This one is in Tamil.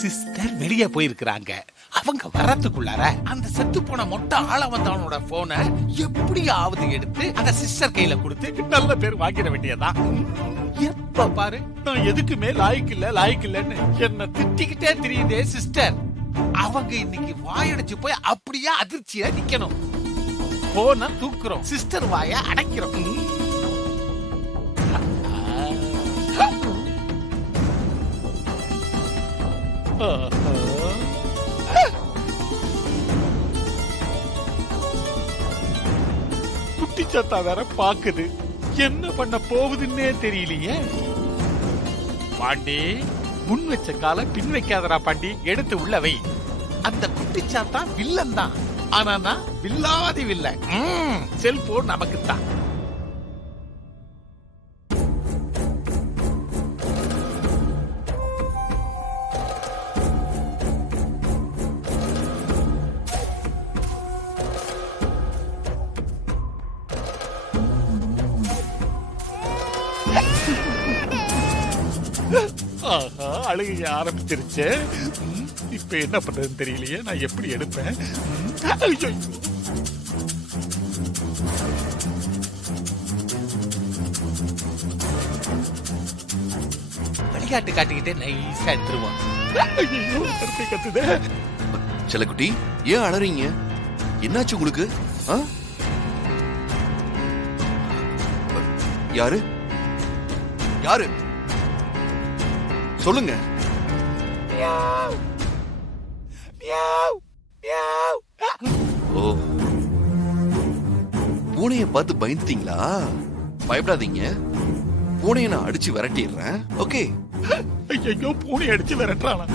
சிஸ்டர் வெளியே போயிருக்கிறாங்க. அவங்க வர்றதுக்குள்ளார அந்த செத்து போன மொட்டை ஆள வந்தவனோட போனை எப்படியாவது எடுத்து அந்த சிஸ்டர் கையில கொடுத்து நல்ல பேர் வாங்கிட வேண்டியதா. எப்ப பாரு நான் எதுக்குமே லாய்க்கு இல்லன்னு என்ன திட்டிக்கிட்டே தெரியுதே சிஸ்டர். அவங்க இன்னைக்கு வாயடைச்சு போய் அப்படியே அதிர்ச்சியா நிக்கணும். போனை தூக்குறோம், சிஸ்டர் வாய அடைக்கிறோம். குட்டிச்சாத்தா வேற பாக்குது, என்ன பண்ண போகுதுன்னே தெரியலையே. பாண்டி, முன் வச்ச கால பின் வைக்காதரா பாண்டி, எடுத்து உள்ள வை. அந்த குட்டிச்சாத்தா வில்லன் தான், ஆனா நான் வில்லாதி வில்ல. செல்போன் நமக்கு தான். அழுகைய ஆரம்பிச்சிருச்சு. இப்ப என்ன பண்றதுன்னு தெரியலையே, நான் எப்படி எடுப்பேன்? விளையாட்டு காட்டிக்கிட்டே நைஸா எடுத்துருவான். கத்துதே. செல்லக்குட்டி, ஏன் அழறீங்க? என்னாச்சு உங்களுக்கு? யாரு யாரு சொல்லுங்க. ஓ, பூனைய பார்த்து பயந்துட்டீங்களா? பயப்படாதீங்க, பூனைய நான் அடிச்சு விரட்டிடுறேன். ஓகே. ஐயோ, பூனை அடிச்சு விரட்டுறானா?